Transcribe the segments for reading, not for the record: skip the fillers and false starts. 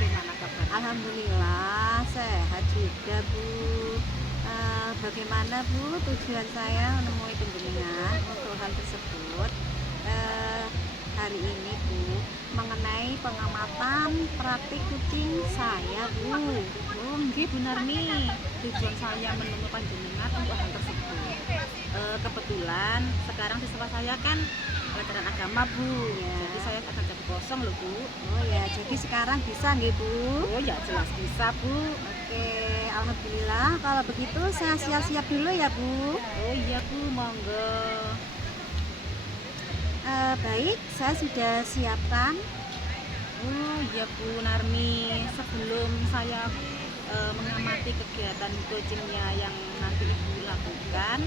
bagaimana kabar? Alhamdulillah sehat juga Bu. Bagaimana Bu tujuan saya menemui penjenengan untuk hal tersebut? Eh, Hari ini Bu mengenai pengamatan praktik kucing saya Bu. Oh, nggih Bu Narmi. Tujuan saya menemui panjenengan untuk hal tersebut. Kebetulan sekarang siswa saya kan pelajaran agama Bu. Ya. Jadi saya akan jadi kosong loh Bu. Oh ya, jadi sekarang bisa nggih Bu? Oh ya jelas bisa Bu. Oke, alhamdulillah. Kalau begitu saya siap-siap dulu ya Bu. Oh iya Bu, monggo. Baik, saya sudah siapkan. Oh iya Bu Narmi, sebelum saya mengamati kegiatan coachingnya yang nanti Ibu lakukan,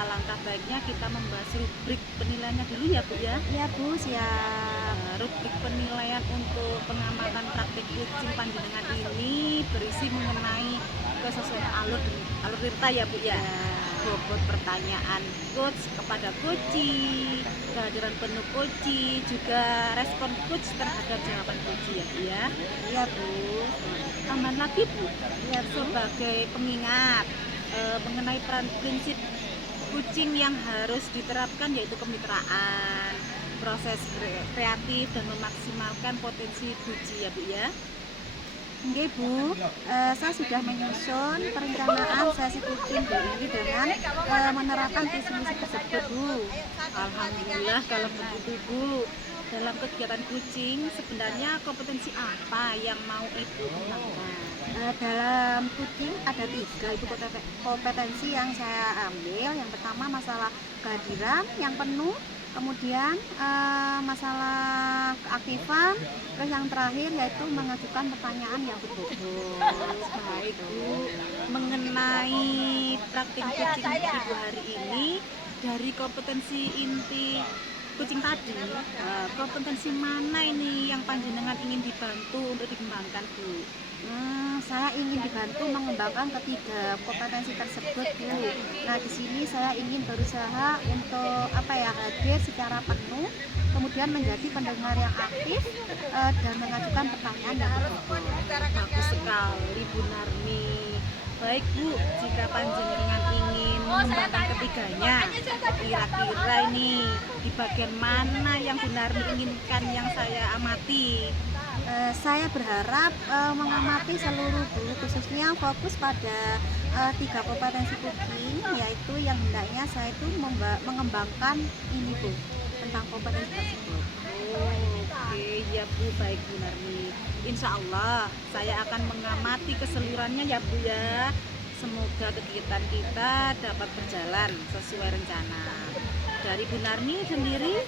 alangkah baiknya kita membahas rubrik penilaiannya dulu ya Bu ya. Iya Bu, siap. Rubrik penilaian untuk pengamatan praktik kucing panjenengan ini berisi mengenai kesesuaian alur cerita ya Bu ya. Bobot pertanyaan coach kepada coaching, kehadiran penuh coaching, juga respon coach terhadap jawaban coaching ya Bu ya. Iya Bu. Tambahan lagi Bu, Iya Bu. sebagai pengingat mengenai prinsip kucing yang harus diterapkan yaitu kemitraan, proses kreatif dan memaksimalkan potensi kucing ya Bu ya. Oke Bu, saya sudah menyusun perencanaan sesi kucing ini dengan menerapkan visi-misi tersebut Bu. Alhamdulillah kalau begitu Bu. Dalam kegiatan kucing sebenarnya kompetensi apa yang mau Ibu kembangkan? Dalam kucing ada 3 itu kompetensi yang saya ambil. Yang pertama masalah kehadiran yang penuh, kemudian masalah keaktifan, terus yang terakhir yaitu mengajukan pertanyaan yang berbobot. Baik Bu, mengenai praktik kucing Ibu hari ini, dari kompetensi inti kucing tadi, kompetensi mana ini yang panjenengan ingin dibantu untuk dikembangkan Bu? Saya ingin dibantu mengembangkan ketiga kompetensi tersebut Bu. Nah di sini saya ingin berusaha untuk hadir secara penuh, kemudian menjadi pendengar yang aktif dan mengajukan pertanyaan yang berbobot. Bagus sekali Bu Narmi. Baik Bu, jika panjenengan ingin mengembangkan ketiganya, kira-kira ini di bagian mana yang Bu Narmi inginkan yang saya amati? Saya berharap mengamati seluruh Bu, khususnya fokus pada 3 kompetensi kucing, yaitu yang hendaknya saya itu mengembangkan ini Bu, tentang kompetensi tersebut. Oke, ya Bu, baik Bu Narmi. Insya Allah saya akan mengamati keseluruhannya ya Bu ya. Semoga kegiatan kita dapat berjalan sesuai rencana. Dari Bu Narmi sendiri,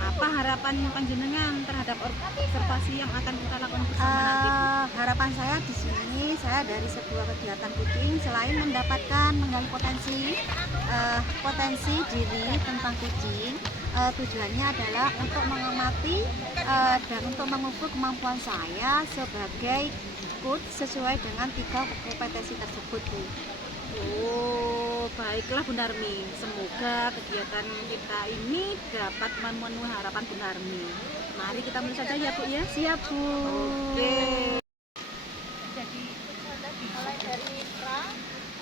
apa harapan panjenengan terhadap observasi yang akan kita lakukan bersama nanti Bu? Harapan saya di sini, saya dari sebuah kegiatan kucing selain mendapatkan menggali potensi diri tentang kucing, tujuannya adalah untuk mengamati dan untuk mengukur kemampuan saya sebagai coach sesuai dengan 3 kompetensi tersebut Bu. Oh, baiklah Bu Narmi. Semoga kegiatan kita ini dapat memenuhi harapan Bu Narmi. Mari kita mulai saja ya Bu ya. Siap Bu. Oke.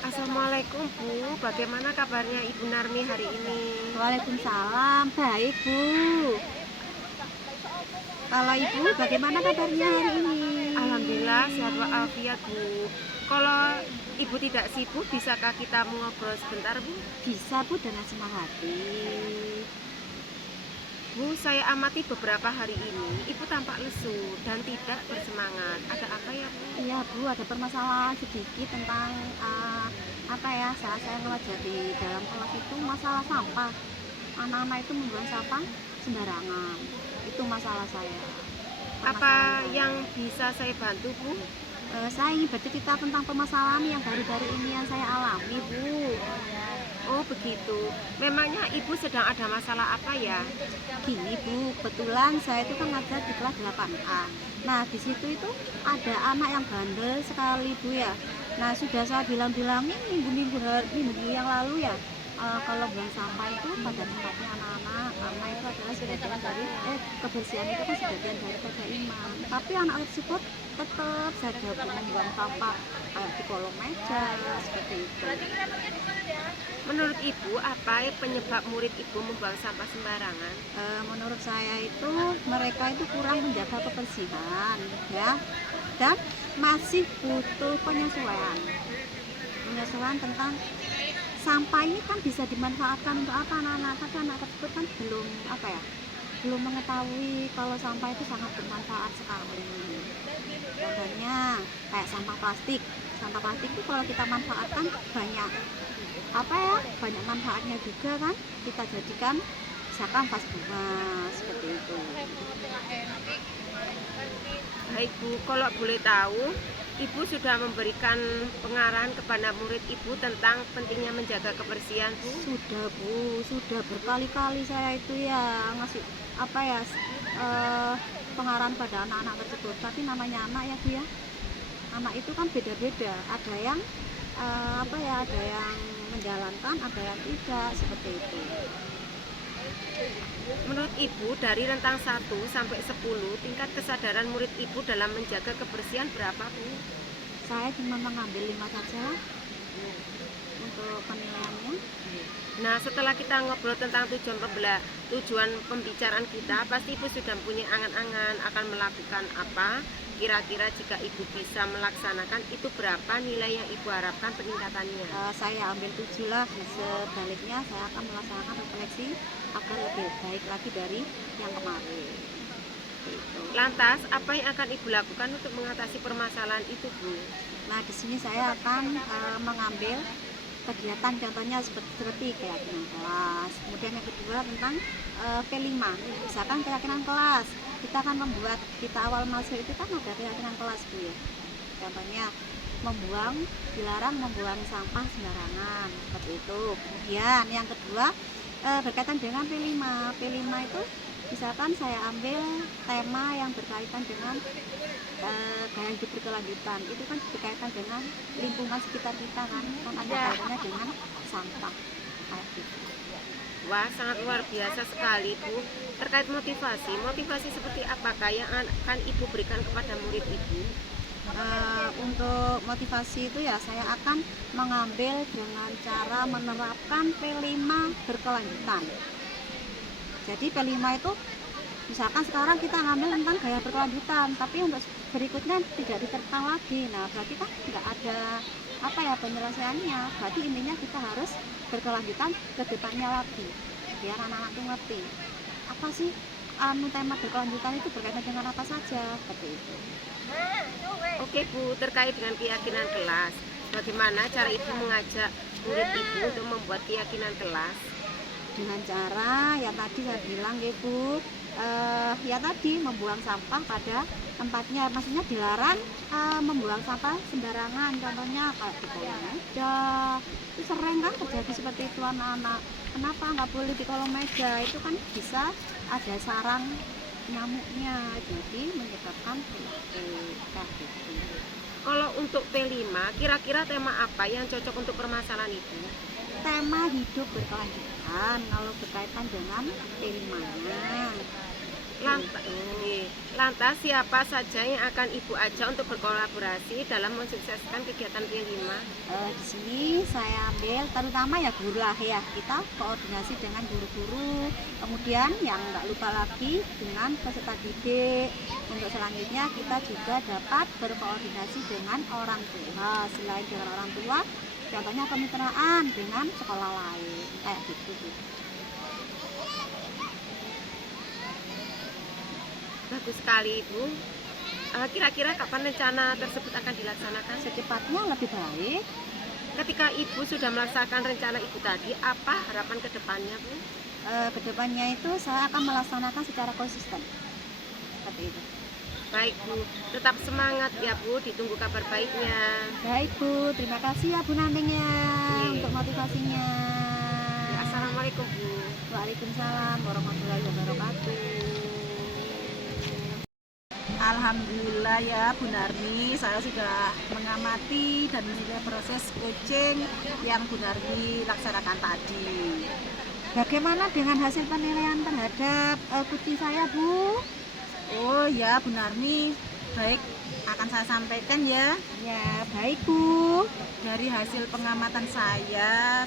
Assalamualaikum Bu, bagaimana kabarnya Ibu Narmi hari ini? Waalaikumsalam, baik Bu. Kalau Ibu bagaimana kabarnya hari ini? Alhamdulillah sehat walafiat Bu. Kalau Ibu tidak sibuk, bisakah kita mengobrol sebentar Bu? Bisa Bu, dengan senang hati. Bu, saya amati beberapa hari ini Ibu tampak lesu dan tidak bersemangat. Ada apa ya Bu? Iya Bu, ada permasalahan sedikit tentang saat saya belajar di dalam kelas itu masalah sampah. Anak-anak itu membuang sampah sembarangan. Itu masalah saya. Apa yang bisa saya bantu Bu? Saya ingin bercerita tentang permasalahan yang baru-baru ini yang saya alami Bu. Oh begitu, memangnya Ibu sedang ada masalah apa ya? Gini Bu, kebetulan saya itu kan ngajar di kelas 8A. Nah di situ itu ada anak yang bandel sekali Bu ya. Nah sudah saya bilang-bilangin minggu yang lalu ya, kalau buang sampah itu pada tempatnya anak-anak, karena itu adalah sebagian dari kebersihan itu kan sebagian daripada iman. Tapi anak tersebut tetap saja membuang sampah kayak di kolong meja seperti itu. Menurut Ibu, apa penyebab murid Ibu membuang sampah sembarangan? Menurut saya itu mereka itu kurang menjaga kebersihan, ya, dan masih butuh penyesuaian tentang sampah ini kan bisa dimanfaatkan untuk apa anak-anak, tapi anak tersebut kan belum mengetahui kalau sampah itu sangat bermanfaat sekali. Contohnya kayak sampah plastik itu kalau kita manfaatkan banyak manfaatnya juga kan, kita jadikan misalkan vas bunga seperti itu. Baik Bu, kalau boleh tahu, Ibu sudah memberikan pengarahan kepada murid Ibu tentang pentingnya menjaga kebersihan Bu? Sudah Bu, sudah berkali-kali saya itu ya ngasih pengarahan pada anak-anak tersebut. Tapi namanya anak ya Bu ya, anak itu kan beda-beda, ada yang ada yang menjalankan, ada yang tidak, seperti itu. Menurut Ibu, dari rentang 1 sampai 10, tingkat kesadaran murid Ibu dalam menjaga kebersihan berapa Bu? Saya cuma mengambil 5 saja untuk penilaiannya. Nah, setelah kita ngobrol tentang tujuan pembicaraan kita, pasti Ibu sudah punya angan-angan akan melakukan apa. Kira-kira jika Ibu bisa melaksanakan, itu berapa nilai yang Ibu harapkan peningkatannya? Saya ambil 7 lah, sebaliknya saya akan melaksanakan refleksi agar lebih baik lagi dari yang kemarin. Gitu. Lantas, apa yang akan Ibu lakukan untuk mengatasi permasalahan itu Bu? Nah, di sini saya akan mengambil kegiatan contohnya seperti keyakinan kelas. Kemudian yang kedua tentang P5, misalkan keyakinan kelas. Kita akan membuat, kita awal masuk itu kan ada keyakinan kelas Bu ya. Contohnya dilarang membuang sampah sembarangan seperti itu. Kemudian yang kedua berkaitan dengan P5 itu misalkan saya ambil tema yang berkaitan dengan gaya hidup berkelanjutan. Itu kan berkaitan dengan lingkungan sekitar kita kan ada kaitannya dengan sampah kayak gitu. Wah, sangat luar biasa sekali Bu. Terkait motivasi seperti apakah yang akan Ibu berikan kepada murid Ibu? Untuk motivasi itu ya saya akan mengambil dengan cara menerapkan P5 berkelanjutan. Jadi P5 itu misalkan sekarang kita ngambil tentang gaya berkelanjutan, tapi untuk berikutnya tidak diterapkan lagi. Nah, berarti kan tidak ada penyelesaiannya. Berarti intinya kita harus berkelanjutan ke depannya lagi, biar anak-anak itu ngerti apa sih tema berkelanjutan itu berkaitan dengan apa saja, seperti itu. Oke Bu, terkait dengan keyakinan kelas, bagaimana cara Ibu mengajak murid Ibu untuk membuat keyakinan kelas? Dengan cara ya tadi saya bilang ya Bu, ya tadi membuang sampah pada tempatnya, maksudnya dilarang membuang sampah sembarangan, contohnya kayak di kolong meja. Itu sering kan terjadi seperti itu anak-anak. Kenapa nggak boleh di kolong meja? Itu kan bisa ada sarang nyamuknya, jadi menyebabkan penyakit kayak gitu. Kalau untuk P5, kira-kira tema apa yang cocok untuk permasalahan itu? Tema hidup berkelanjutan kalau berkaitan dengan P5-nya. Lantas siapa saja yang akan Ibu ajak untuk berkolaborasi dalam mensukseskan kegiatan P5? Di sini saya ambil terutama ya guru lah ya, kita koordinasi dengan guru-guru, kemudian yang nggak lupa lagi dengan peserta didik. Untuk selanjutnya kita juga dapat berkoordinasi dengan orang tua. Selain dengan orang tua, contohnya kemitraan dengan sekolah lain kayak gitu. Bagus sekali Ibu. Kira-kira kapan rencana tersebut akan dilaksanakan? Secepatnya lebih baik. Ketika Ibu sudah melaksanakan rencana Ibu tadi, apa harapan ke depannya Bu? Kedepannya itu saya akan melaksanakan secara konsisten seperti itu. Baik Bu, tetap semangat ya Bu, ditunggu kabar baiknya. Baik Bu, terima kasih ya Bu Naning ya untuk motivasinya. Ya, Assalamualaikum Bu. Waalaikumsalam warahmatullahi wabarakatuh. Alhamdulillah ya Bu Narmi, saya sudah mengamati dan menilai proses coaching yang Bu Narmi laksanakan tadi. Bagaimana dengan hasil penilaian terhadap kucing saya, Bu? Oh ya Bu Narmi, baik, akan saya sampaikan ya. Ya, baik, Bu. Dari hasil pengamatan saya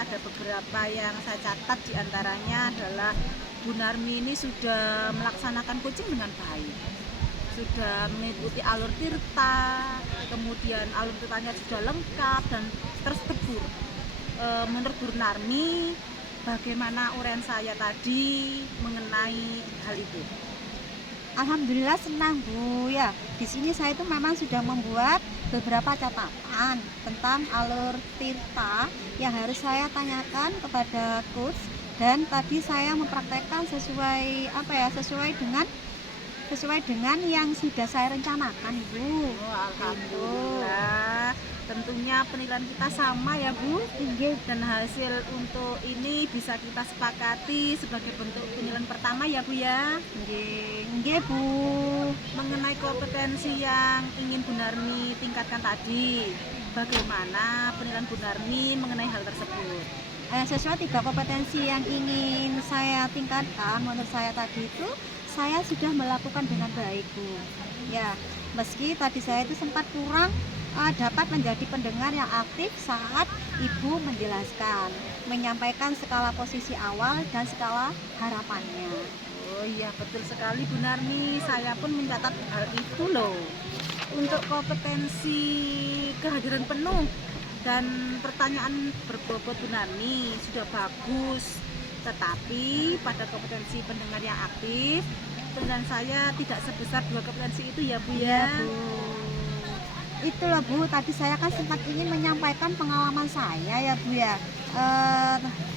ada beberapa yang saya catat, diantaranya adalah Bu Narmi ini sudah melaksanakan coaching dengan baik, sudah mengikuti alur tirta, kemudian alur tirtanya sudah lengkap dan terstruktur. Menurut Bu Narmi, bagaimana uraian saya tadi mengenai hal itu? Alhamdulillah senang, Bu. Ya, di sini saya itu memang sudah membuat beberapa catatan tentang alur tirta yang harus saya tanyakan kepada coach, dan tadi saya mempraktekkan sesuai dengan yang sudah saya rencanakan, Ibu. Oh, alhamdulillah. Tentunya penilaian kita sama ya Bu, dan hasil untuk ini bisa kita sepakati sebagai bentuk penilaian pertama ya Bu ya. Nggih, Bu. Mengenai kompetensi yang ingin Bu Narmi tingkatkan tadi, bagaimana penilaian Bu Narmi mengenai hal tersebut? Sesuai 3 kompetensi yang ingin saya tingkatkan, menurut saya tadi itu saya sudah melakukan dengan baik, Bu. Ya, meski tadi saya itu sempat kurang dapat menjadi pendengar yang aktif saat Ibu menjelaskan, menyampaikan skala posisi awal dan skala harapannya. Oh iya, betul sekali Bu Narmi, saya pun mencatat hal itu loh. Untuk kompetensi kehadiran penuh dan pertanyaan berbobot Bu Narmi sudah bagus, tetapi pada kompetensi pendengar yang aktif, penilaian saya tidak sebesar 2 kompetensi itu ya Bu ya. Bu. Itu loh, Bu, tadi saya kan sempat ingin menyampaikan pengalaman saya ya, Bu ya.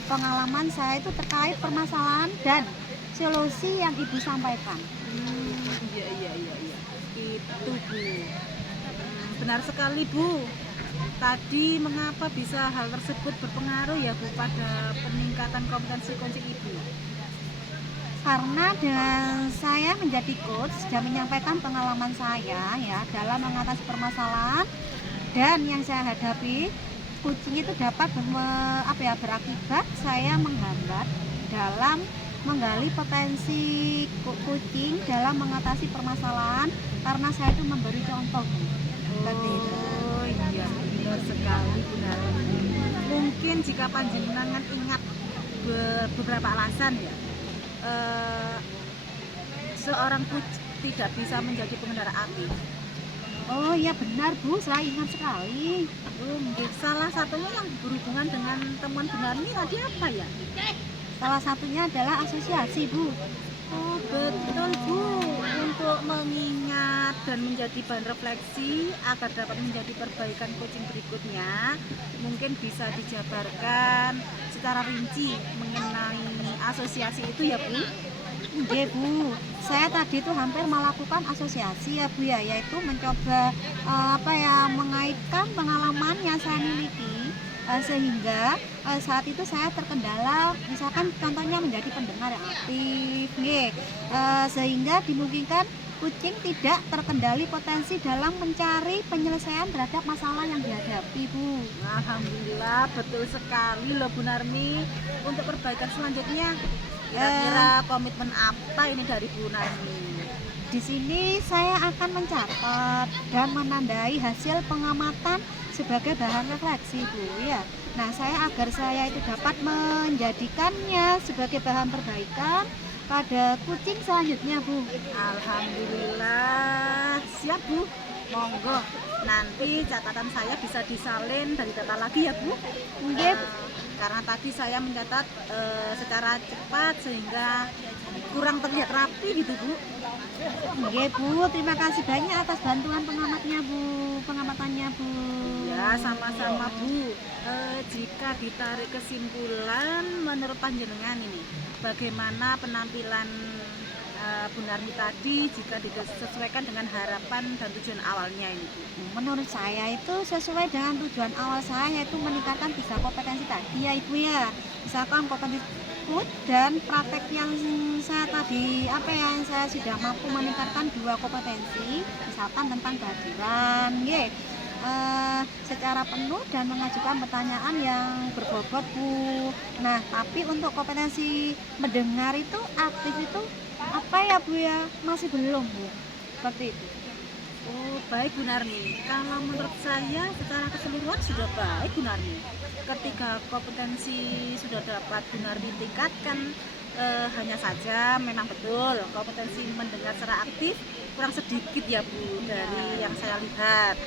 Pengalaman saya itu terkait permasalahan dan solusi yang Ibu sampaikan. Iya. Itu Bu. Benar sekali Bu. Tadi mengapa bisa hal tersebut berpengaruh ya Bu pada peningkatan kompetensi coaching Ibu? Karena dengan saya menjadi coach dan menyampaikan pengalaman saya ya dalam mengatasi permasalahan dan yang saya hadapi, kucing itu dapat berakibat saya menghambat dalam menggali potensi kucing dalam mengatasi permasalahan, karena saya itu memberi contoh. Seperti itu. Oh iya, benar sekali Bu Narmi. Mungkin jika panjenengan ingat beberapa alasan ya, seorang kucing tidak bisa menjadi pengendara aktif. Oh iya benar, Bu, saya ingat sekali. Salah satunya yang berhubungan dengan temuan Bu Narmi tadi apa ya? Salah satunya adalah asosiasi, Bu. Oh betul Bu, untuk mengingat dan menjadi bahan refleksi agar dapat menjadi perbaikan coaching berikutnya, mungkin bisa dijabarkan secara rinci mengenai asosiasi itu ya Bu. Nggih, Bu. Saya tadi itu hampir melakukan asosiasi ya, Bu ya, yaitu mencoba mengaitkan pengalaman yang saya miliki sehingga saat itu saya terkendala, misalkan contohnya menjadi pendengar yang aktif, sehingga dimungkinkan kucing tidak terkendali potensi dalam mencari penyelesaian terhadap masalah yang dihadapi, Bu. Alhamdulillah, betul sekali loh Bu Narmi. Untuk perbaikan selanjutnya, kira-kira komitmen apa ini dari Bu Narmi? Di sini saya akan mencatat dan menandai hasil pengamatan sebagai bahan refleksi, Bu ya. Nah, agar saya itu dapat menjadikannya sebagai bahan perbaikan pada kucing selanjutnya, Bu. Alhamdulillah, siap Bu. Monggo, nanti catatan saya bisa disalin dari data lagi ya Bu. Nggih. Karena tadi saya mencatat secara cepat sehingga kurang terlihat rapi gitu Bu. Nggih, Bu, terima kasih banyak atas bantuan pengamatannya, Bu. Ya, sama-sama Bu. Jika ditarik kesimpulan menurut panjenengan ini, bagaimana penampilan Bu Narmi tadi jika disesuaikan dengan harapan dan tujuan awalnya ini Bu? Menurut saya itu sesuai dengan tujuan awal saya, yaitu meningkatkan 3 kompetensi tadi ya, Ibu ya. misalkan kompetensi food dan praktek yang saya tadi yang saya sudah mampu meningkatkan 2 kompetensi, misalkan tentang kehadiran secara penuh dan mengajukan pertanyaan yang berbobot Bu. Nah tapi untuk kompetensi mendengar itu aktif itu Bu ya, masih belum Bu, seperti itu. Oh, baik Bu Narni. Kalau menurut saya secara keseluruhan sudah baik Bu Narni. Ketika kompetensi sudah dapat Bu Narni tingkatkan, hanya saja memang betul kompetensi mendengar secara aktif kurang sedikit ya Bu dari yang saya lihat.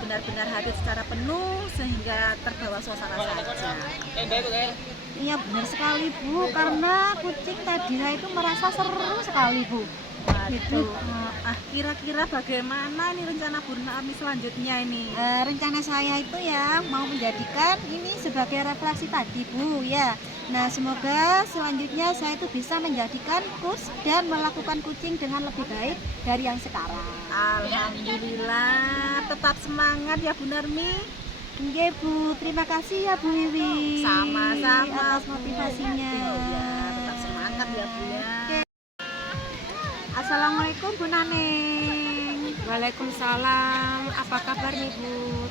Benar-benar hadir secara penuh sehingga terbawa suasana saja. Iya benar sekali Bu, karena kucing tadi itu merasa seru sekali Bu. Gitu. Kira-kira bagaimana ini rencana Bu Narni selanjutnya ini? Rencana saya itu ya mau menjadikan ini sebagai refleksi tadi Bu ya. Nah semoga selanjutnya saya itu bisa menjadikan kurs dan melakukan kucing dengan lebih baik dari yang sekarang. Alhamdulillah, tetap semangat ya Bu Narni. Nggih Bu, terima kasih ya Bu Wiwi. Sama-sama atas motivasinya. Ya, tetap semangat ya Bu ya. Assalamualaikum Bu Naneng. Waalaikumsalam. Apa kabar nih Bu?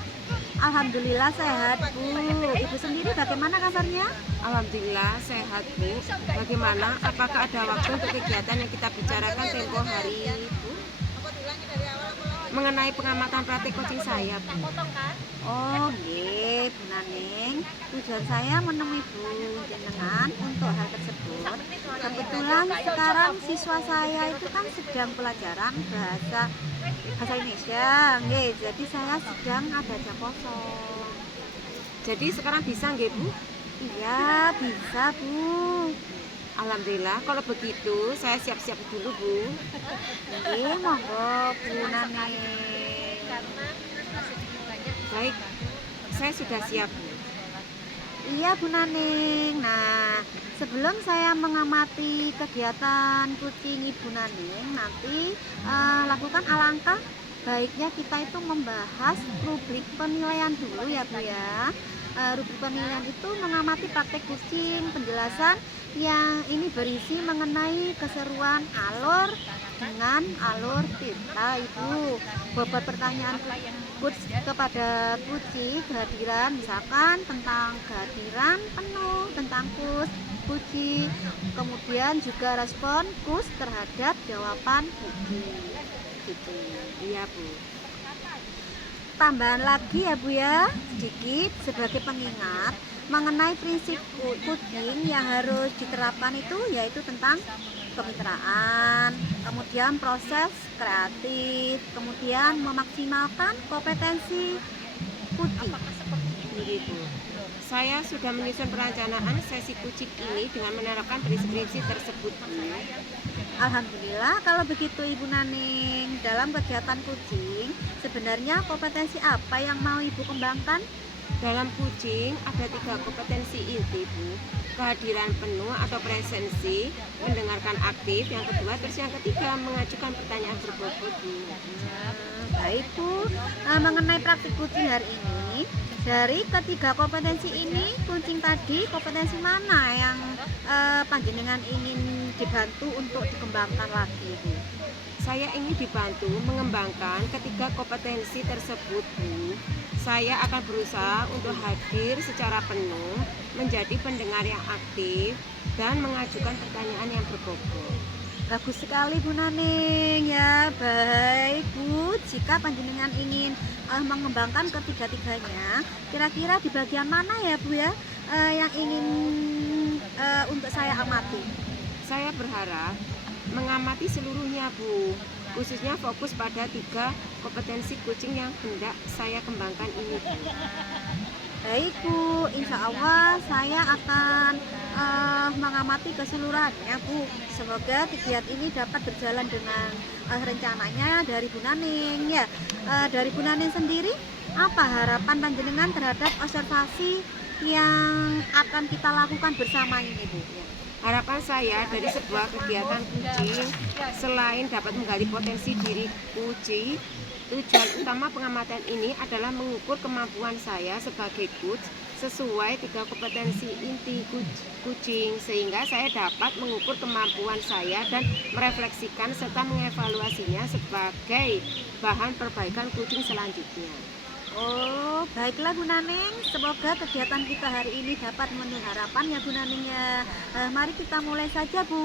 Alhamdulillah sehat Bu. Ibu sendiri bagaimana kabarnya? Alhamdulillah sehat Bu. Bagaimana? Apakah ada waktu untuk kegiatan yang kita bicarakan tempo hari Bu? Mengenai pengamatan praktik kucing saya Bu. Oh nggih Bu Naneng, tujuan saya menemui Bu jenengan untuk hal tersebut. Kebetulan sekarang siswa saya itu kan sedang pelajaran bahasa Indonesia nggih, jadi saya sedang ada jam kosong. Jadi sekarang bisa nggih Bu? Iya bisa Bu. Alhamdulillah. Kalau begitu saya siap-siap dulu Bu. Nggih monggo Bu Naneng. Baik, saya sudah siap Bu. Iya Bu Naning. Nah, sebelum saya mengamati kegiatan kucing Ibu Naning, nanti lakukan alangkah baiknya kita itu membahas rubrik penilaian dulu ya Bu ya. Rubrik penilaian itu mengamati praktek kucing, penjelasan yang ini berisi mengenai keseruan alur dengan alur tinta Ibu. Bobot pertanyaan kepada kucing kehadiran, misalkan tentang kehadiran penuh, tentang kucing, kemudian juga respon kus terhadap jawaban kucing gitu. Iya Bu. Tambahan lagi ya Bu ya, sedikit sebagai pengingat mengenai prinsip kucing yang harus diterapkan itu yaitu tentang kemitraan, kemudian proses kreatif, kemudian memaksimalkan kompetensi kucing. Begitu. Saya sudah menyusun perencanaan sesi kucing ini dengan menerapkan prinsip-prinsip tersebut Bu. Alhamdulillah kalau begitu Ibu Naning. Dalam kegiatan kucing sebenarnya kompetensi apa yang mau Ibu kembangkan? Dalam kucing ada 3 kompetensi inti Bu. Kehadiran penuh atau presensi, mendengarkan aktif, yang kedua, terus yang ketiga mengajukan pertanyaan berbobot Bu. Baik Bu, mengenai praktik kucing hari ini, dari ketiga kompetensi ini, kucing tadi kompetensi mana yang panjenengan ingin dibantu untuk dikembangkan lagi Bu? Saya ingin dibantu mengembangkan ketiga kompetensi tersebut Bu. Saya akan berusaha untuk hadir secara penuh, menjadi pendengar yang aktif, dan mengajukan pertanyaan yang berbobot. Bagus sekali Bu Naning ya. Baik Bu, jika panjenengan ingin mengembangkan ketiga-tiganya, kira-kira di bagian mana ya Bu ya yang ingin untuk saya amati? Saya berharap mengamati seluruhnya Bu, khususnya fokus pada 3 kompetensi kucing yang hendak saya kembangkan ini Bu. Baik Bu, insya Allah saya akan mengamati keseluruhannya Bu. Semoga kegiatan ini dapat berjalan dengan rencananya dari Bu Naning ya. Dari Bu Naning sendiri, apa harapan panjenengan terhadap observasi yang akan kita lakukan bersama ini Bu? Harapan saya dari sebuah kegiatan kucing, selain dapat menggali potensi diri kucing, tujuan utama pengamatan ini adalah mengukur kemampuan saya sebagai coach sesuai 3 kompetensi inti kucing, sehingga saya dapat mengukur kemampuan saya dan merefleksikan serta mengevaluasinya sebagai bahan perbaikan kucing selanjutnya. Oh, baiklah Bu Naning. Semoga kegiatan kita hari ini dapat memenuhi harapan ya Bu Naning ya. Mari kita mulai saja Bu.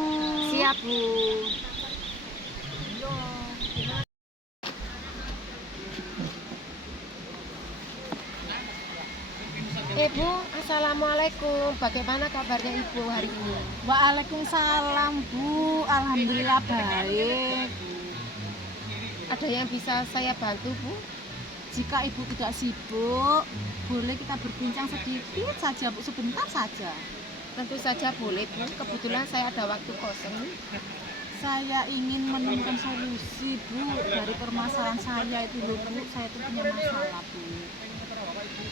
Siap Bu. Ibu, Assalamualaikum. Bagaimana kabarnya Ibu hari ini? Waalaikumsalam Bu, alhamdulillah baik. Ada yang bisa saya bantu Bu? Jika Ibu tidak sibuk, boleh kita berbincang sedikit saja Bu, sebentar saja. Tentu saja boleh Bu, kebetulan saya ada waktu kosong. Saya ingin menemukan solusi Bu dari permasalahan saya itu loh Bu. Saya itu punya masalah Bu.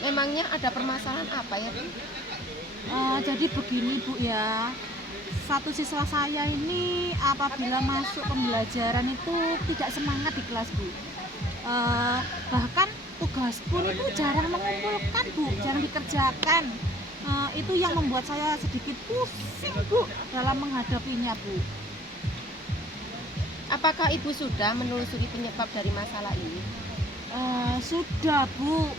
Memangnya ada permasalahan apa ya Bu? Jadi begini Bu ya, satu siswa saya ini apabila masuk pembelajaran itu tidak semangat di kelas Bu. Bahkan tugas pun itu jarang mengumpulkan Bu, jarang dikerjakan. Itu yang membuat saya sedikit pusing Bu dalam menghadapinya Bu. Apakah Ibu sudah menelusuri penyebab dari masalah ini? Sudah Bu,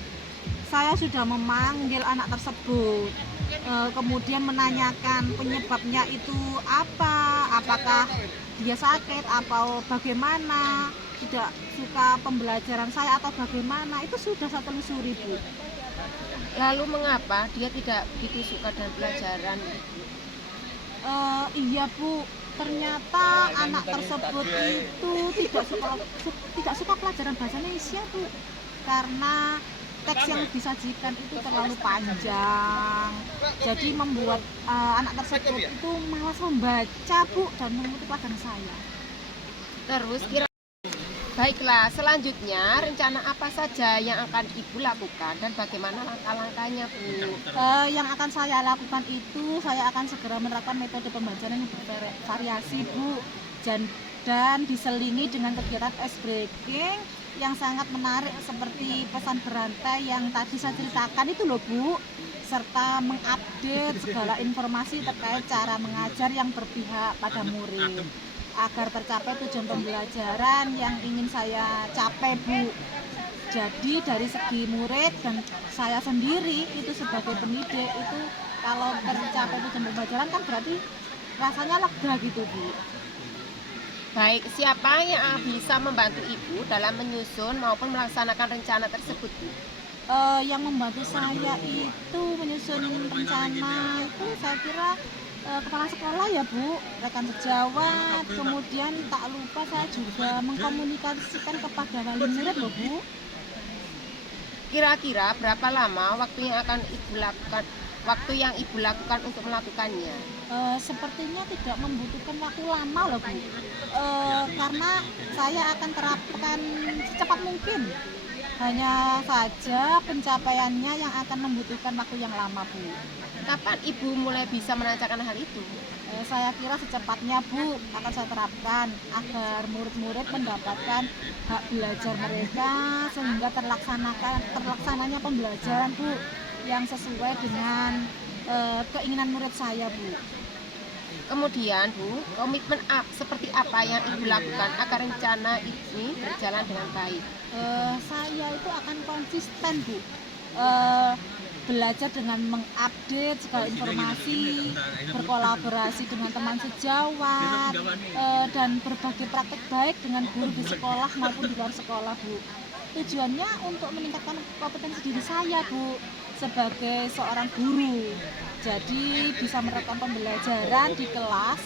saya sudah memanggil anak tersebut, kemudian menanyakan penyebabnya itu apa, apakah dia sakit atau bagaimana, tidak suka pembelajaran saya atau bagaimana, itu sudah saya telusuri Bu. Lalu mengapa dia tidak begitu suka dengan pelajaran? Iya Bu, ternyata anak tersebut itu tidak suka pelajaran bahasa Indonesia Bu, karena teks yang disajikan itu terlalu panjang, jadi membuat anak tersebut itu malas membaca Bu dan mengikuti pelajaran saya. Terus baiklah, selanjutnya rencana apa saja yang akan Ibu lakukan dan bagaimana langkah-langkahnya Bu? Yang akan saya lakukan itu, saya akan segera menerapkan metode pembelajaran yang bervariasi Bu, dan diselingi dengan kegiatan ice breaking yang sangat menarik seperti pesan berantai yang tadi saya ceritakan itu loh Bu, serta mengupdate segala informasi terkait cara mengajar yang berpihak pada murid agar tercapai tujuan pembelajaran yang ingin saya capai Bu. Jadi dari segi murid dan saya sendiri itu sebagai pendidik itu, kalau tercapai tujuan pembelajaran kan berarti rasanya lega gitu Bu. Baik, siapa yang bisa membantu Ibu dalam menyusun maupun melaksanakan rencana tersebut Bu? Yang membantu saya itu menyusun rencana itu saya kira kepala sekolah ya Bu, rekan sejawat, kemudian tak lupa saya juga mengkomunikasikan kepada wali murid loh Bu. Kira-kira berapa lama waktu yang Ibu lakukan untuk melakukannya? Sepertinya tidak membutuhkan waktu lama loh Bu, karena saya akan terapkan secepat mungkin. Hanya saja pencapaiannya yang akan membutuhkan waktu yang lama Bu. Kapan Ibu mulai bisa merancangkan hal itu? Saya kira secepatnya Bu akan saya terapkan agar murid-murid mendapatkan hak belajar mereka sehingga terlaksananya pembelajaran Bu yang sesuai dengan keinginan murid saya Bu. Kemudian Bu, komitmen seperti apa yang Ibu lakukan agar rencana ini berjalan dengan baik? Saya itu akan konsisten Bu, belajar dengan mengupdate segala informasi, berkolaborasi dengan teman sejawat, dan berbagi praktek baik dengan guru di sekolah maupun di luar sekolah Bu. Tujuannya untuk meningkatkan kompetensi diri saya Bu sebagai seorang guru. Jadi bisa menerapkan pembelajaran di kelas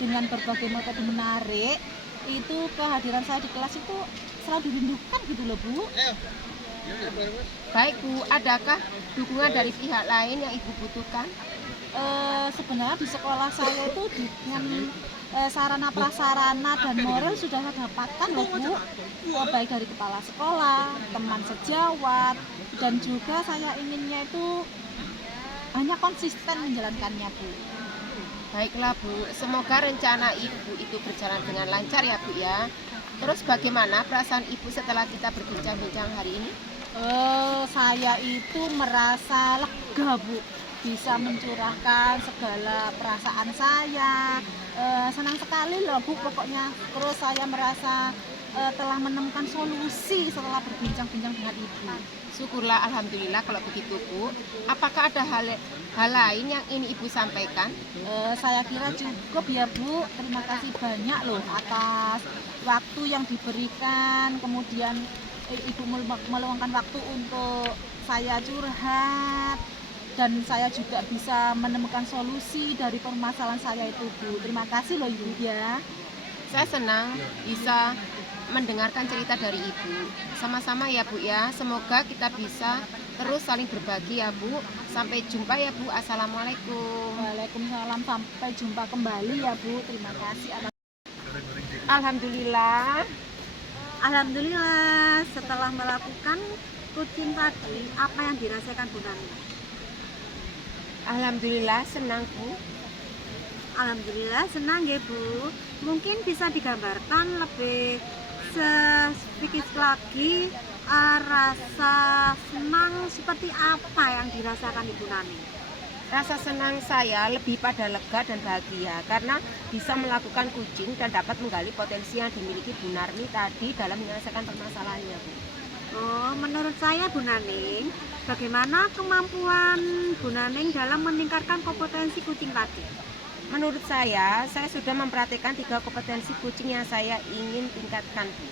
dengan berbagai metode menarik. Itu kehadiran saya di kelas itu selalu dirindukan gitu loh Bu. Baik Bu, adakah dukungan dari pihak lain yang Ibu butuhkan? Sebenarnya di sekolah saya itu dengan sarana prasarana dan moral sudah saya dapatkan loh Bu, baik dari kepala sekolah, teman sejawat, dan juga saya inginnya itu hanya konsisten menjalankannya Bu. Baiklah Bu, semoga rencana Ibu itu berjalan dengan lancar ya Bu ya. Terus bagaimana perasaan Ibu setelah kita berbincang-bincang hari ini? Saya itu merasa lega lega Bu, bisa mencurahkan segala perasaan saya. Senang sekali loh Bu pokoknya. Terus saya merasa telah menemukan solusi setelah berbincang-bincang dengan Ibu. Syukurlah, alhamdulillah kalau begitu Bu. Apakah ada hal lain yang ini Ibu sampaikan? Saya kira cukup ya Bu. Terima kasih banyak loh atas waktu yang diberikan. Kemudian Ibu meluangkan waktu untuk saya curhat. Dan saya juga bisa menemukan solusi dari permasalahan saya itu Bu. Terima kasih loh Ibu ya. Saya senang bisa mendengarkan cerita dari Ibu. Sama-sama ya Bu ya. Semoga kita bisa terus saling berbagi ya Bu. Sampai jumpa ya Bu. Assalamualaikum. Waalaikumsalam, sampai jumpa kembali ya Bu. Terima kasih atas. Alhamdulillah. Alhamdulillah, setelah melakukan coaching tadi, apa yang dirasakan Bu Nani? Alhamdulillah senang Bu. Alhamdulillah senang ya Bu. Mungkin bisa digambarkan lebih sedikit lagi rasa senang seperti apa yang dirasakan Ibu Nani? Rasa senang saya lebih pada lega dan bahagia karena bisa melakukan coaching dan dapat menggali potensi yang dimiliki Bu Narmi tadi dalam menyelesaikan permasalahannya Bu. Oh, menurut saya Bu Naning, bagaimana kemampuan Bu Naning dalam meningkatkan kompetensi coaching tadi? Menurut saya sudah memperhatikan 3 kompetensi coaching yang saya ingin tingkatkan Bu.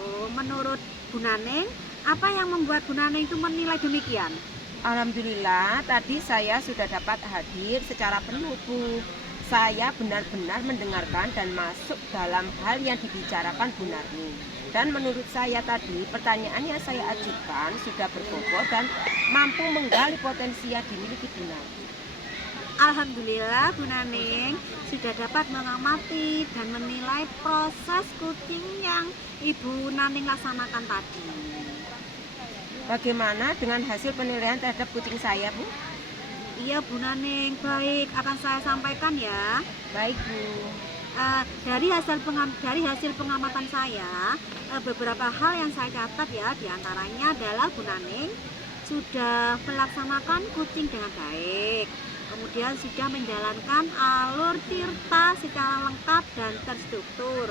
Oh, menurut Bu Naning, apa yang membuat Bu Naning itu menilai demikian? Alhamdulillah tadi saya sudah dapat hadir secara penuh Bu. Saya benar-benar mendengarkan dan masuk dalam hal yang dibicarakan Bu Narmi. Dan menurut saya tadi pertanyaan yang saya ajukan sudah berbobot dan mampu menggali potensi yang dimiliki Bu Narmi. Alhamdulillah Bu Naning sudah dapat mengamati dan menilai proses coaching yang Ibu Naning laksanakan tadi. Bagaimana dengan hasil penilaian terhadap coaching saya Bu? Iya Bu Naning, baik, akan saya sampaikan ya. Baik Bu. Dari hasil pengamatan saya, beberapa hal yang saya catat ya, diantaranya adalah Bu Naning sudah melaksanakan coaching dengan baik, kemudian sudah menjalankan alur tirta secara lengkap dan terstruktur.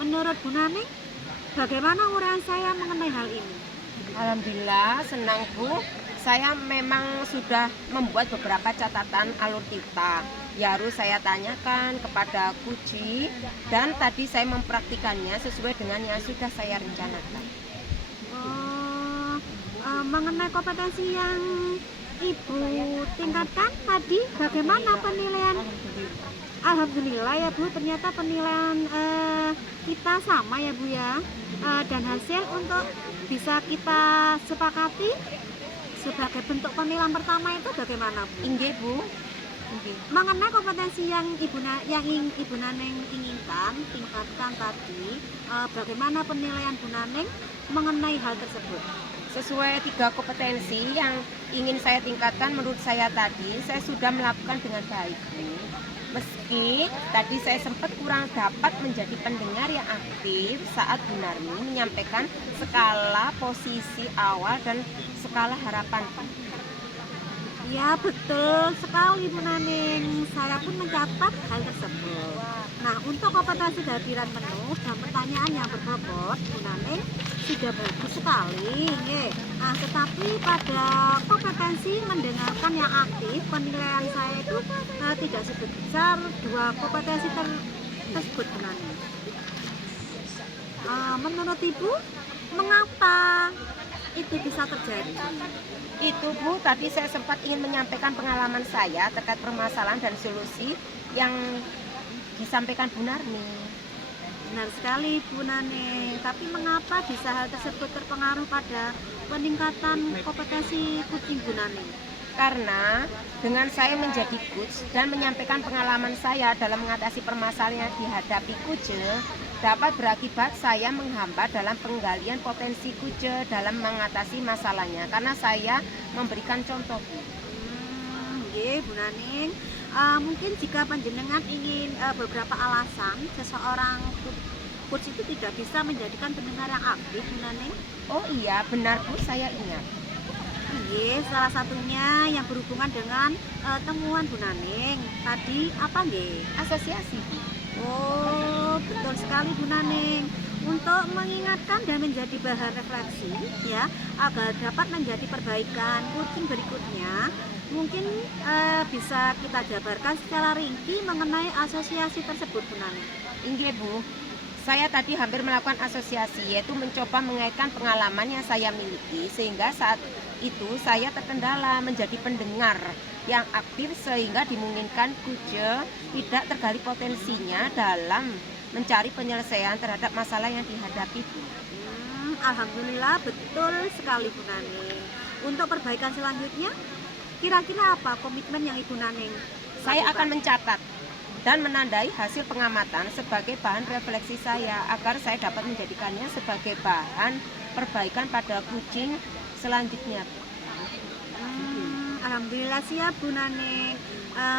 Menurut Bu Naning, bagaimana uraian saya mengenai hal ini? Alhamdulillah senang Bu. Saya memang sudah membuat beberapa catatan alur tirta. Ya harus saya tanyakan kepada Kuci dan tadi saya mempraktikannya sesuai dengan yang sudah saya rencanakan. Mengenai kompetensi yang Ibu tingkatkan tadi, bagaimana penilaian? Alhamdulillah ya Bu, ternyata penilaian kita sama ya Bu ya. Dan hasil untuk bisa kita sepakati sebagai bentuk penilaian pertama itu bagaimana Bu? Inggih Bu. Inggih. Mengenai kompetensi yang Ibu Naning inginkan tingkatkan tadi, bagaimana penilaian Bu Naning mengenai hal tersebut? Sesuai 3 kompetensi yang ingin saya tingkatkan menurut saya tadi, saya sudah melakukan dengan baik Bu. Meski tadi saya sempat kurang dapat menjadi pendengar yang aktif saat Bu Narmi menyampaikan skala posisi awal dan skala harapan. Ya betul sekali Bu Naning, saya pun mencatat hal tersebut. Nah, untuk kompetensi kehadiran penuh dan pertanyaan yang berbobot, Bu Naning sudah bagus sekali. Nah, tetapi pada kompetensi mendengarkan yang aktif, penilaian saya itu tidak sebesar 2 kompetensi tersebut Bu Naning. Menurut Ibu, mengapa itu bisa terjadi? Itu Bu, tadi saya sempat ingin menyampaikan pengalaman saya terkait permasalahan dan solusi yang disampaikan Bu Narmi. Benar sekali Bu Naning, tapi mengapa bisa hal tersebut terpengaruh pada peningkatan kompetensi coaching Bu Naning? Karena dengan saya menjadi coach dan menyampaikan pengalaman saya dalam mengatasi permasalahan yang dihadapi coach, dapat berakibat saya menghambat dalam penggalian potensi coach dalam mengatasi masalahnya. Karena saya memberikan contoh. Bu Naning, mungkin jika panjenengan ingin beberapa alasan seseorang coach itu tidak bisa menjadikan pendengar yang aktif Bu Naning. Oh iya, benar Bu, saya ingat. Iya, salah satunya yang berhubungan dengan temuan Bu Naning. Tadi apa nggih? Asosiasi, Bu. Oh, betul sekali Bu Naning. Untuk mengingatkan dan menjadi bahan refleksi ya, agar dapat menjadi perbaikan kucing berikutnya, mungkin bisa kita jabarkan secara ringki mengenai asosiasi tersebut Bu Naning. Inggih, Bu. Saya tadi hampir melakukan asosiasi, yaitu mencoba mengaitkan pengalaman yang saya miliki sehingga saat itu saya terkendala menjadi pendengar yang aktif sehingga dimungkinkan Kuce tidak tergali potensinya dalam mencari penyelesaian terhadap masalah yang dihadapi, Bu. Alhamdulillah betul sekali Bu Naning. Untuk perbaikan selanjutnya, kira-kira apa komitmen yang Ibu Naning Saya lakukan? akan mencatat dan menandai hasil pengamatan sebagai bahan refleksi saya agar saya dapat menjadikannya sebagai bahan perbaikan pada kucing selanjutnya. Alhamdulillah siap Bu Naning.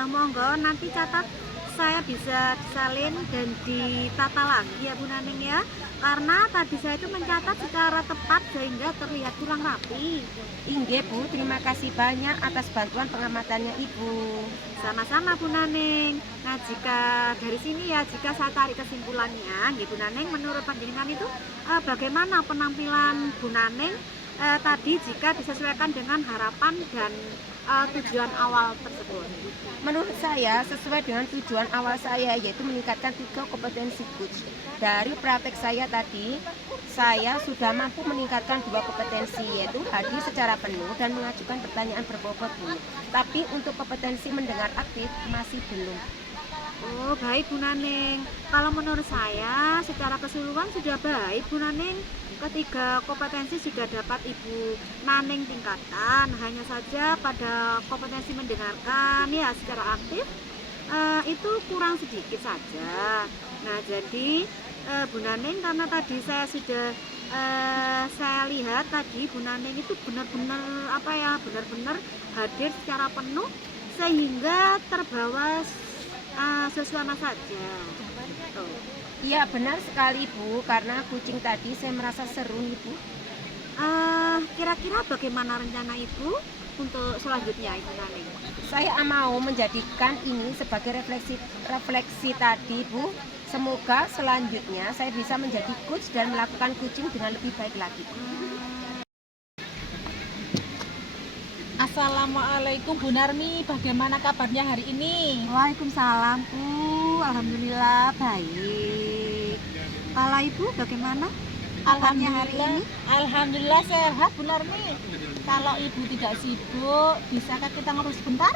Monggo nanti catat, saya bisa disalin dan ditata lagi ya Bu Naning ya. Karena tadi saya itu mencatat secara tepat sehingga terlihat kurang rapi. Inggih, Bu, terima kasih banyak atas bantuan pengamatannya Ibu. Sama-sama Bu Naning. Nah, jika dari sini ya, jika saya tarik kesimpulannya, nggih Bu Naning, menurut panjenengan itu bagaimana penampilan Bu Naning tadi jika disesuaikan dengan harapan dan tujuan awal tersebut? Menurut saya, sesuai dengan tujuan awal saya, yaitu meningkatkan 3 kompetensi coach. Dari praktek saya tadi, saya sudah mampu meningkatkan 2 kompetensi, yaitu hadir secara penuh dan mengajukan pertanyaan berbobot, Bu. Tapi untuk kompetensi mendengar aktif masih belum. Oh, baik Bu Naning. Kalau menurut saya secara keseluruhan sudah baik Bu Naning. Ketiga kompetensi sudah dapat Ibu Naning tingkatkan. Hanya saja pada kompetensi mendengarkan ya secara aktif itu kurang sedikit saja. Nah, jadi Bu Naning, karena tadi saya sudah saya lihat tadi Bu Naning itu benar-benar benar-benar hadir secara penuh sehingga terbawa suasana saja. Tuh. Iya, benar sekali, Bu, karena kucing tadi saya merasa seru nih, Bu. Kira-kira bagaimana rencana Ibu untuk selanjutnya Ibu Naning? Saya mau menjadikan ini sebagai refleksi tadi, Bu. Semoga selanjutnya saya bisa menjadi coach dan melakukan kucing dengan lebih baik lagi. Assalamualaikum Bu Narmi, bagaimana kabarnya hari ini? Waalaikumsalam Bu, alhamdulillah baik. Kalau Ibu bagaimana kabarnya hari ini? Alhamdulillah sehat Bu Narmi. Kalau Ibu tidak sibuk, bisakah kita ngobrol sebentar?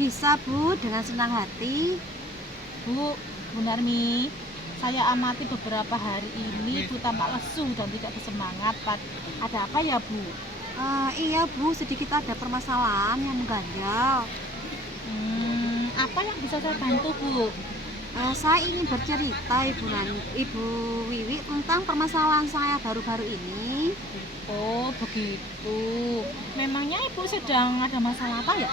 Bisa Bu, dengan senang hati. Bu Narmi, saya amati beberapa hari ini Ibu tampak lesu dan tidak bersemangat. Ada apa ya Bu? Iya Bu, sedikit ada permasalahan yang mengganjal. Apa yang bisa saya bantu Bu? Saya ingin bercerita Ibu Wiwi tentang permasalahan saya baru-baru ini. Oh begitu. Memangnya Ibu sedang ada masalah apa ya?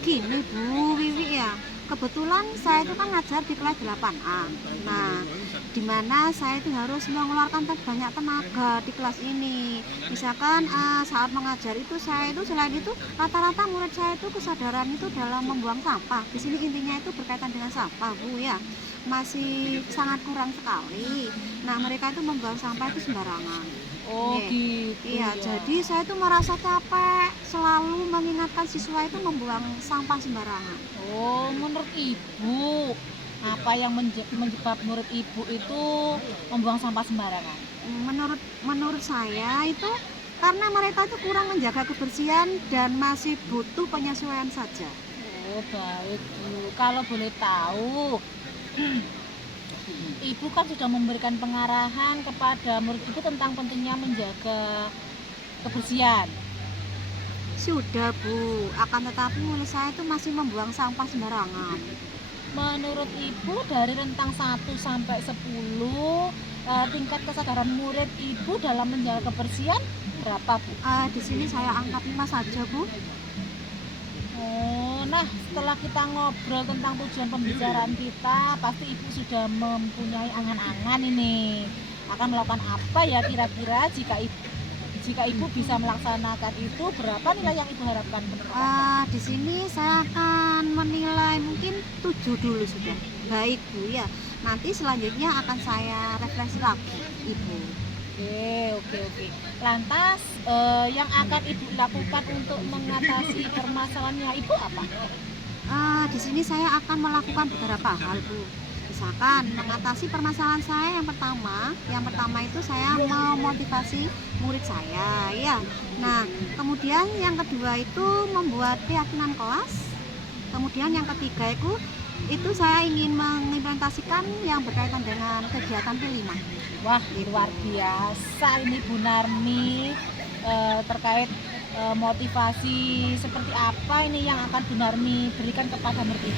Gini Bu Wiwi ya, kebetulan saya itu kan ngajar di kelas 8A. Nah, dimana saya itu harus mengeluarkan banyak tenaga di kelas ini. Misalkan saat mengajar itu saya itu selain itu rata-rata murid saya itu kesadaran itu dalam membuang sampah. Di sini intinya itu berkaitan dengan sampah Bu ya, masih sangat kurang sekali. Nah, mereka itu membuang sampah itu sembarangan. Oh Nih, gitu iya, ya. jadi saya itu merasa capek selalu mengingatkan siswa itu membuang sampah sembarangan. Oh, menurut Ibu, apa yang menjebak murid Ibu itu membuang sampah sembarangan? Menurut saya itu karena mereka itu kurang menjaga kebersihan dan masih butuh penyesuaian saja. Oh, baik Bu. Kalau boleh tahu, Ibu kan sudah memberikan pengarahan kepada murid Ibu tentang pentingnya menjaga kebersihan. Sudah Bu, akan tetapi murid saya itu masih membuang sampah sembarangan. Menurut Ibu dari rentang 1 sampai 10, tingkat kesadaran murid Ibu dalam menjaga kebersihan berapa Bu? Di sini saya angkat 5 saja Bu. Oh, nah setelah kita ngobrol tentang tujuan pembicaraan kita, pasti Ibu sudah mempunyai angan-angan ini akan melakukan apa ya kira-kira jika Ibu bisa melaksanakan itu, berapa nilai yang Ibu harapkan menurut Anda? Di sini saya akan menilai mungkin 7 dulu sudah. Baik Bu ya. Nanti selanjutnya akan saya refleksi lagi Ibu. Oke. Lantas yang akan Ibu lakukan untuk mengatasi permasalahannya Ibu apa? Di sini saya akan melakukan beberapa hal Bu. Misalkan mengatasi permasalahan saya yang pertama itu saya memotivasi murid saya ya. Nah, kemudian yang kedua itu membuat keyakinan kelas. Kemudian yang ketiga itu saya ingin mengimplementasikan yang berkaitan dengan kegiatan P5. Wah, luar biasa ini Bu Narmi, terkait motivasi seperti apa ini yang akan Bu Narmi berikan kepada murid?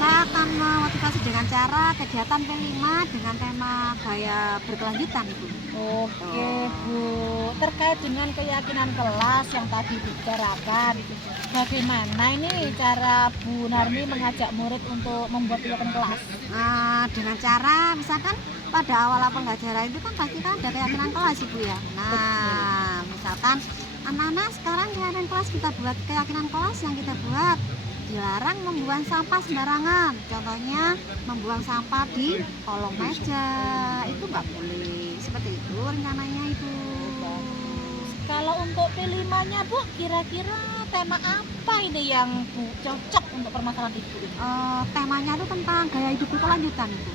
Saya akan memotivasi dengan cara kegiatan P5 dengan tema gaya berkelanjutan Ibu. Oke Bu, terkait dengan keyakinan kelas yang tadi dibicarakan, bagaimana ini cara Bu Narmi mengajak murid untuk membuat keyakinan kelas? Dengan cara misalkan pada awal pembelajaran itu kan pasti kan ada keyakinan kelas Ibu ya. Nah, misalkan anak-anak sekarang keyakinan kelas kita buat keyakinan kelas yang kita buat dilarang membuang sampah sembarangan. Contohnya membuang sampah di kolong meja itu nggak boleh. Seperti itu rencananya Ibu. Kalau untuk P5-nya Bu, kira-kira tema apa ini yang Bu cocok untuk permasalahan Ibu ini? Temanya itu tentang gaya hidup berkelanjutan Ibu.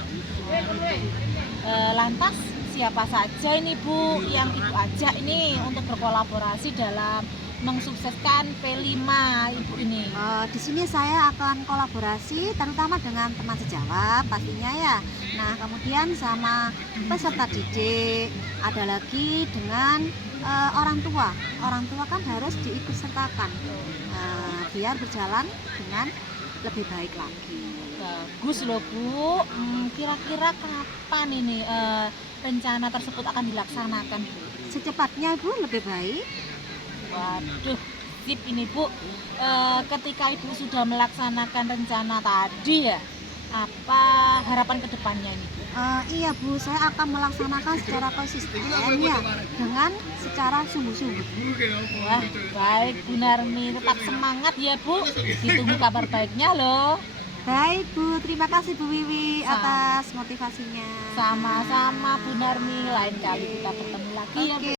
Lantas siapa saja ini Bu yang Ibu ajak ini untuk berkolaborasi dalam mensukseskan P5 Ibu ini? Di sini saya akan kolaborasi terutama dengan teman sejawat pastinya ya. Nah, kemudian sama peserta didik, ada lagi dengan orang tua. Orang tua kan harus diikutsertakan biar berjalan dengan lebih baik lagi. Bagus loh Bu. Kira-kira kapan ini rencana tersebut akan dilaksanakan Bu? Secepatnya Bu, lebih baik. Waduh, sip ini Bu. Ketika Ibu sudah melaksanakan rencana tadi ya, apa harapan kedepannya ini Bu? Iya Bu, saya akan melaksanakan secara konsisten ya, dengan secara sungguh-sungguh. Wah, baik Bu Narmi, tetap semangat ya Bu. Ditunggu kabar baiknya loh. Baik Bu, terima kasih Bu Wiwi atas motivasinya. Sama-sama Bu Narmi, lain kali kita bertemu lagi ya Bu. Oke.